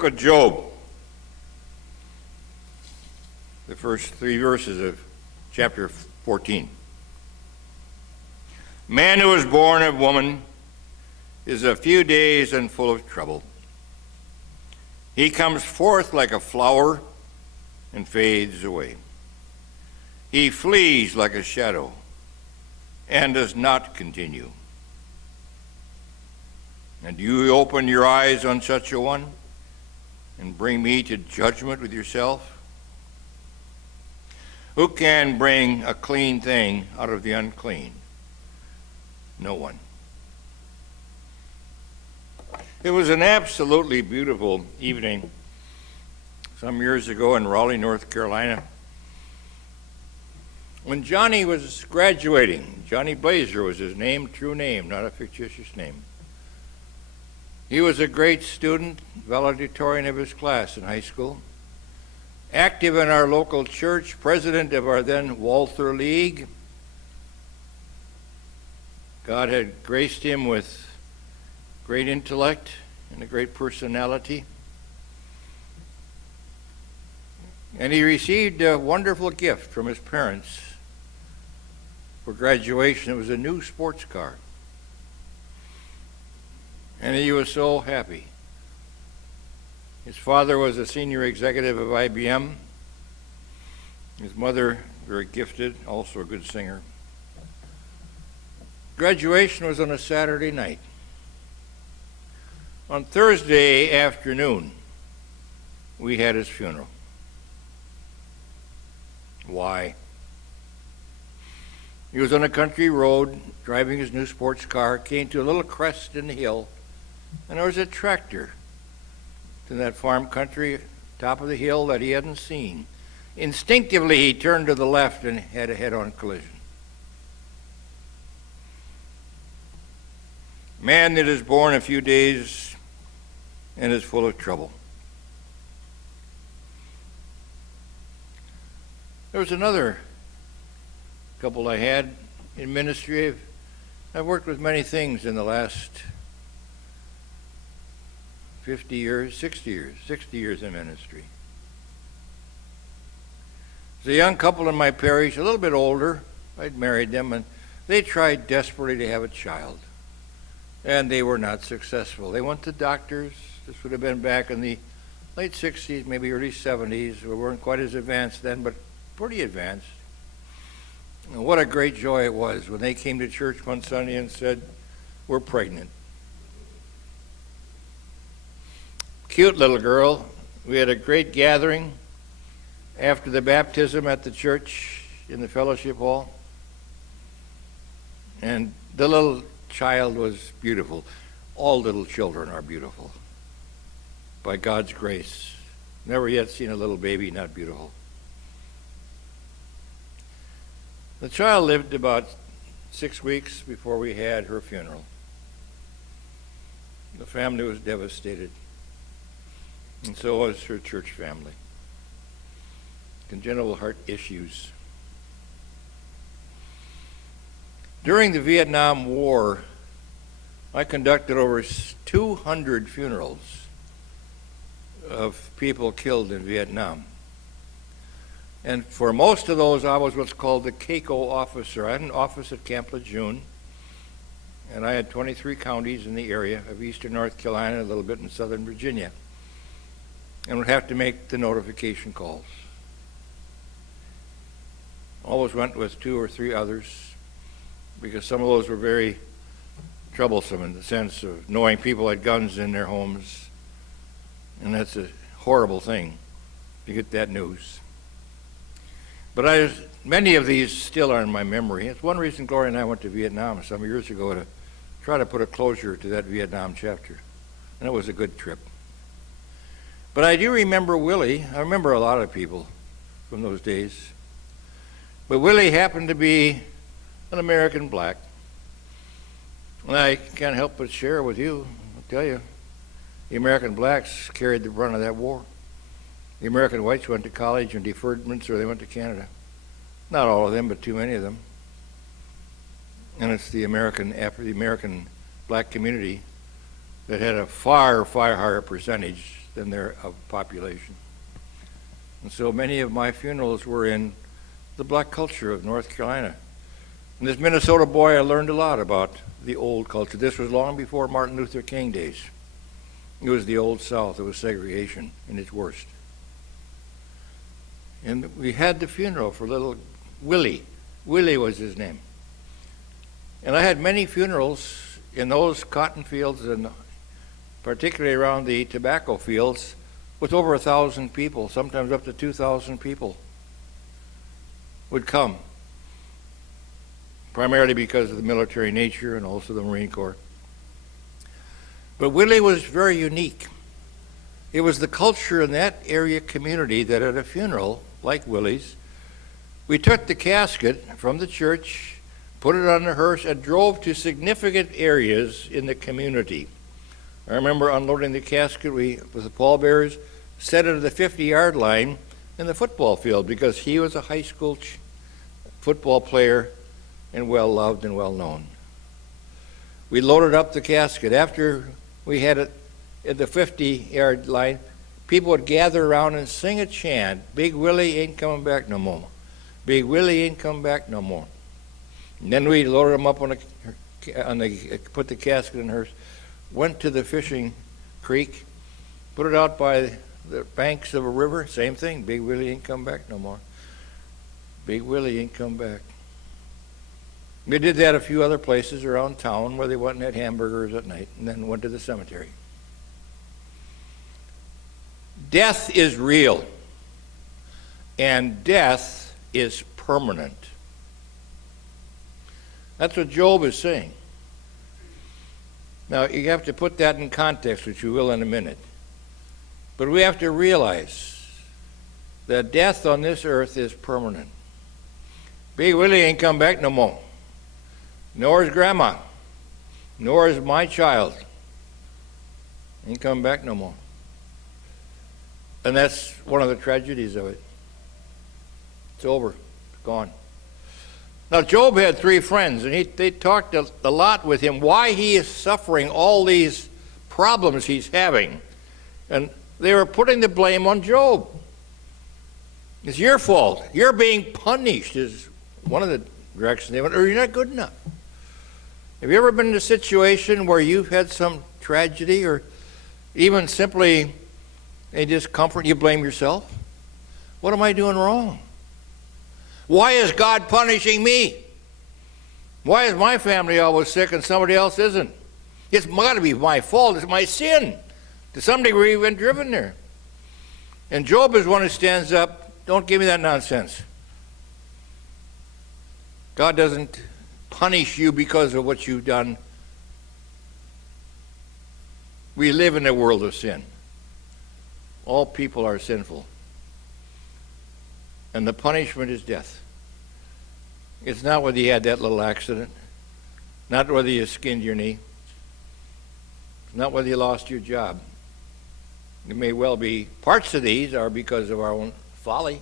book of Job, the first 3 verses of chapter 14. Man who is born of woman is a few days and full of trouble. He comes forth like a flower and fades away. He flees like a shadow and does not continue. And you open your eyes on such a one and bring me to judgment with yourself? Who can bring a clean thing out of the unclean? No one. It was an absolutely beautiful evening some years ago in Raleigh, North Carolina, when Johnny was graduating. Johnny Blazer was his name, true name, not a fictitious name. He was a great student, valedictorian of his class in high school, active in our local church, president of our then Walther League. God had graced him with great intellect and a great personality. And he received a wonderful gift from his parents for graduation. It was a new sports car. And he was so happy. His father was a senior executive of IBM. His mother, very gifted, also a good singer. Graduation was on a Saturday night. On Thursday afternoon, we had his funeral. Why? He was on a country road, driving his new sports car, came to a little crest in the hill, and there was a tractor in that farm country, top of the hill, that he hadn't seen. Instinctively, he turned to the left and had a head-on collision. Man that is born a few days and is full of trouble. There was another couple I had in ministry. I've worked with many things in the last 50 years, 60 years in ministry. There's a young couple in my parish, a little bit older. I'd married them, and they tried desperately to have a child, and they were not successful. They went to doctors. This would have been back in the late 60s, maybe early 70s. We weren't quite as advanced then, but pretty advanced. And what a great joy it was when they came to church one Sunday and said, "We're pregnant." Cute little girl. We had a great gathering after the baptism at the church in the fellowship hall. And the little child was beautiful. All little children are beautiful by God's grace. Never yet seen a little baby not beautiful. The child lived about 6 weeks before we had her funeral. The family was devastated, and so was her church family. Congenital heart issues. During the Vietnam War, I conducted over 200 funerals of people killed in Vietnam. And for most of those, I was what's called the CACO officer. I had an office at Camp Lejeune, and I had 23 counties in the area of eastern North Carolina, a little bit in southern Virginia, and would have to make the notification calls. Always went with 2 or 3 others, because some of those were very troublesome in the sense of knowing people had guns in their homes, and that's a horrible thing to get that news. But many of these still are in my memory. It's one reason Gloria and I went to Vietnam some years ago, to try to put a closure to that Vietnam chapter. And it was a good trip. But I do remember Willie. I remember a lot of people from those days. But Willie happened to be an American black. And I can't help but share with you, I'll tell you, the American blacks carried the brunt of that war. The American whites went to college and deferments, or they went to Canada. Not all of them, but too many of them. And it's the American black community that had a far, far higher percentage than their population. And so many of my funerals were in the black culture of North Carolina. And this Minnesota boy, I learned a lot about the old culture. This was long before Martin Luther King days. It was the old South. It was segregation in its worst. And we had the funeral for little Willie. Willie was his name. And I had many funerals in those cotton fields and particularly around the tobacco fields with over 1,000 people, sometimes up to 2,000 people would come, primarily because of the military nature and also the Marine Corps. But Willie was very unique. It was the culture in that area community that at a funeral like Willie's, we took the casket from the church, put it on the hearse, and drove to significant areas in the community. I remember unloading the casket with the pallbearers, set it at the 50-yard line in the football field because he was a high school football player and well-loved and well-known. We loaded up the casket. After we had it at the 50-yard line, people would gather around and sing a chant, "Big Willie ain't coming back no more. Big Willie ain't coming back no more." And then we loaded him up put the casket in the hearse, went to the fishing creek, put it out by the banks of a river, same thing, "Big Willie ain't come back no more. Big Willie ain't come back." We did that a few other places around town where they went and had hamburgers at night and then went to the cemetery. Death is real, and death is permanent. That's what Job is saying. Now, you have to put that in context, which we will in a minute. But we have to realize that death on this earth is permanent. Big Willie ain't come back no more. Nor is Grandma. Nor is my child. Ain't come back no more. And that's one of the tragedies of it. It's over. It's gone. Now, Job had 3 friends, and they talked a lot with him why he is suffering all these problems he's having. And they were putting the blame on Job. It's your fault. You're being punished, is one of the directions they went, or you're not good enough. Have you ever been in a situation where you've had some tragedy or even simply a discomfort, you blame yourself? What am I doing wrong? Why is God punishing me? Why is my family always sick and somebody else isn't? It's got to be my fault. It's my sin. To some degree, we've been driven there. And Job is one who stands up, don't give me that nonsense. God doesn't punish you because of what you've done. We live in a world of sin. All people are sinful. And the punishment is death. It's not whether you had that little accident, not whether you skinned your knee, it's not whether you lost your job. It may well be parts of these are because of our own folly,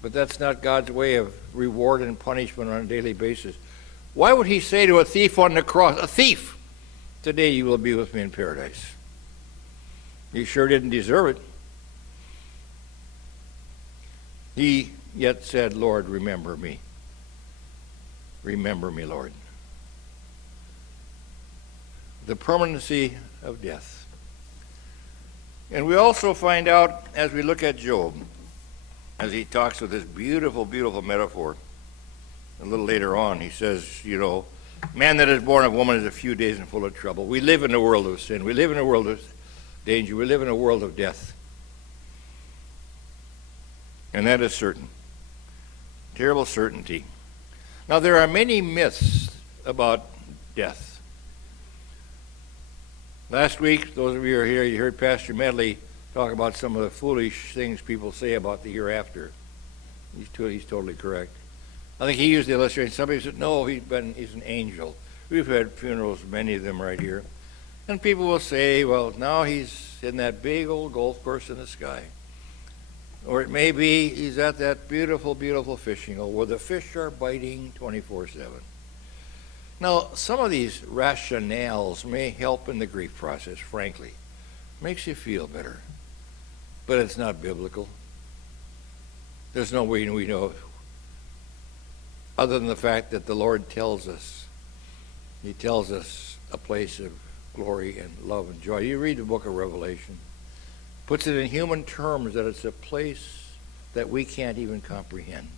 but that's not God's way of reward and punishment on a daily basis. Why would he say to a thief on the cross, "A thief, today you will be with me in paradise"? He sure didn't deserve it. He yet said, "Lord, remember me. Remember me, Lord." The permanency of death. And we also find out as we look at Job, as he talks with this beautiful, beautiful metaphor, a little later on, he says, man that is born of woman is a few days and full of trouble. We live in a world of sin. We live in a world of danger. We live in a world of death. And that is certain. Terrible certainty. Now, there are many myths about death. Last week, those of you who are here, you heard Pastor Medley talk about some of the foolish things people say about the hereafter. He's totally correct. I think he used the illustration. Somebody said, no, he's an angel. We've had funerals, many of them right here. And people will say, well, now he's in that big old golf course in the sky. Or it may be he's at that beautiful, beautiful fishing hole where the fish are biting 24/7. Now, some of these rationales may help in the grief process, frankly. Makes you feel better. But it's not biblical. There's no way we know other than the fact that the Lord tells us. He tells us a place of glory and love and joy. You read the book of Revelation. Puts it in human terms that it's a place that we can't even comprehend.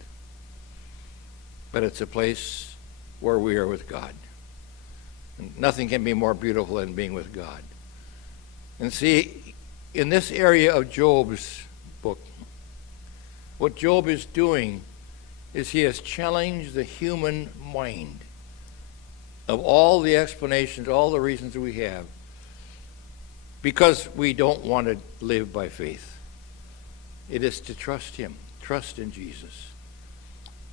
But it's a place where we are with God. And nothing can be more beautiful than being with God. And see, in this area of Job's book, what Job is doing is he has challenged the human mind of all the explanations, all the reasons that we have, because we don't want to live by faith. It is to trust him, trust in Jesus,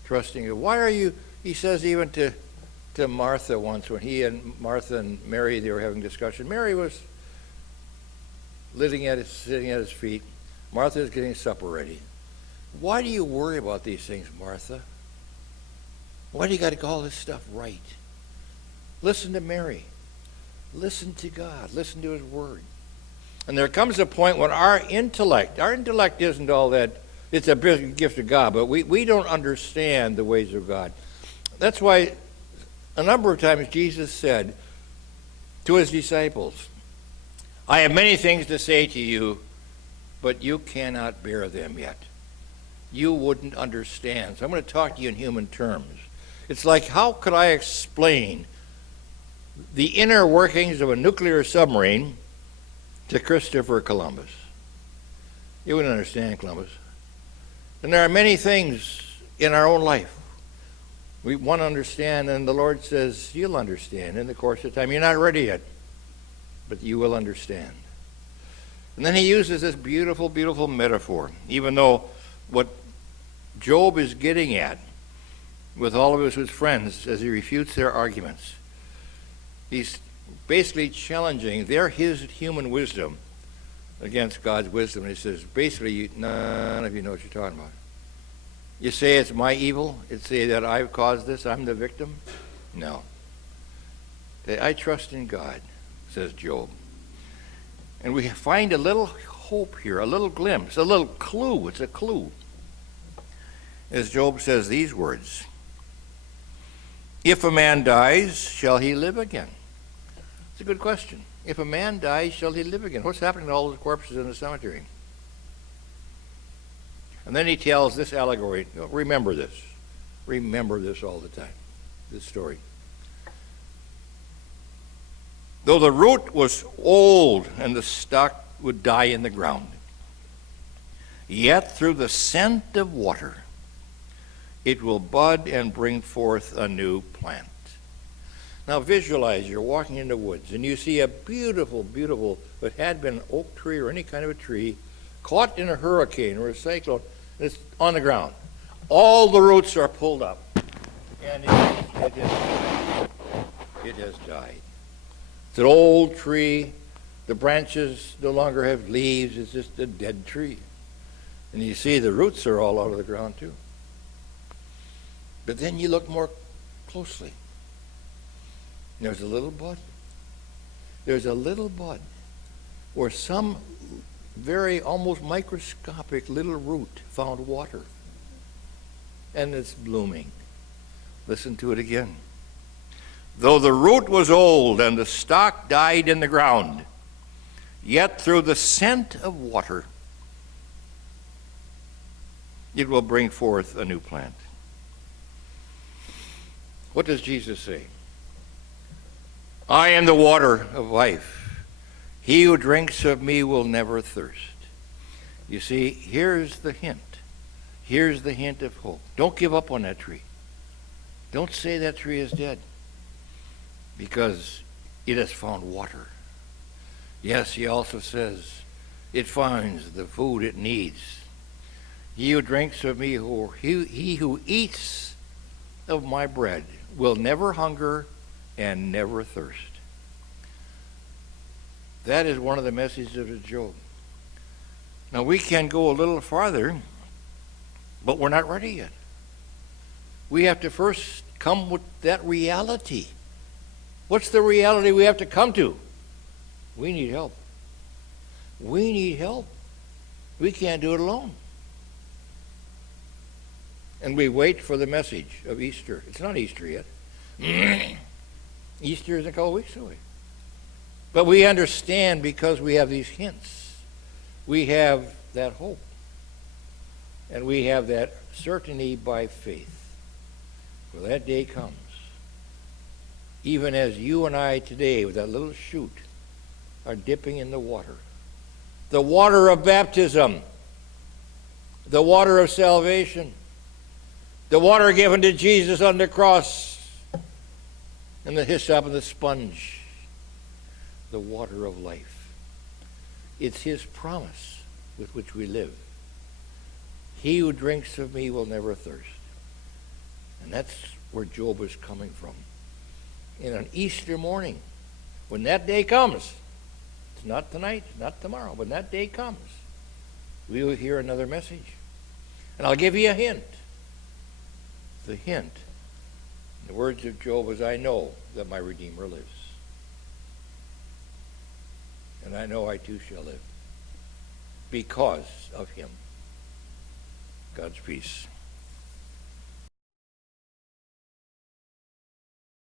trusting him. Why are you, he says even to Martha once, when he and Martha and Mary, they were having a discussion. Mary was sitting at his feet. Martha is getting supper ready. Why do you worry about these things, Martha? Why do you got to get all this stuff right? Listen to Mary. Listen to God. Listen to his word. And there comes a point when our intellect isn't all that, it's a big gift of God, but we don't understand the ways of God. That's why a number of times Jesus said to his disciples, I have many things to say to you, but you cannot bear them yet. You wouldn't understand. So I'm going to talk to you in human terms. It's like, how could I explain the inner workings of a nuclear submarine to Christopher Columbus? You wouldn't understand Columbus. And there are many things in our own life we want to understand, and the Lord says, you'll understand in the course of time. You're not ready yet, but you will understand. And then he uses this beautiful, beautiful metaphor, even though what Job is getting at with all of his friends as he refutes their arguments, he's basically challenging his human wisdom against God's wisdom. And he says, basically, none of you know what you're talking about. You say it's my evil? You say that I've caused this, I'm the victim? No. I trust in God, says Job. And we find a little hope here, a little glimpse, a little clue. It's a clue. As Job says these words, if a man dies, shall he live again? It's a good question. If a man dies, shall he live again? What's happening to all those corpses in the cemetery? And then he tells this allegory. Remember this. Remember this all the time, this story. Though the root was old and the stock would die in the ground, yet through the scent of water it will bud and bring forth a new plant. Now visualize, you're walking in the woods and you see a beautiful, beautiful, if it had been an oak tree or any kind of a tree, caught in a hurricane or a cyclone, and it's on the ground. All the roots are pulled up, and it has died. It's an old tree. The branches no longer have leaves. It's just a dead tree. And you see the roots are all out of the ground too. But then you look more closely. There's a little bud. There's a little bud where some very almost microscopic little root found water. And it's blooming. Listen to it again. Though the root was old and the stock died in the ground, yet through the scent of water it will bring forth a new plant. What does Jesus say? I am the water of life. He who drinks of me will never thirst. You see, here's the hint. Here's the hint of hope. Don't give up on that tree. Don't say that tree is dead, because it has found water. Yes, he also says it finds the food it needs. He who drinks of me, or he who eats of my bread, will never hunger and never thirst. That is one of the messages of Job. Now we can go a little farther, but we're not ready yet. We have to first come with that reality. What's the reality we have to come to? We need help. We need help. We can't do it alone. And we wait for the message of Easter. It's not Easter yet. Easter is a couple weeks away. But we understand because we have these hints. We have that hope. And we have that certainty by faith. For that day comes. Even as you and I today, with that little shoot, are dipping in the water. The water of baptism. The water of salvation. The water given to Jesus on the cross. And the hyssop and the sponge. The water of life. It's his promise with which we live. He who drinks of me will never thirst. And that's where Job is coming from. In an Easter morning, when that day comes, it's not tonight, not tomorrow, when that day comes, we will hear another message. And I'll give you a hint. The hint, in the words of Job, is I know that my Redeemer lives. And I know I too shall live because of him. God's peace.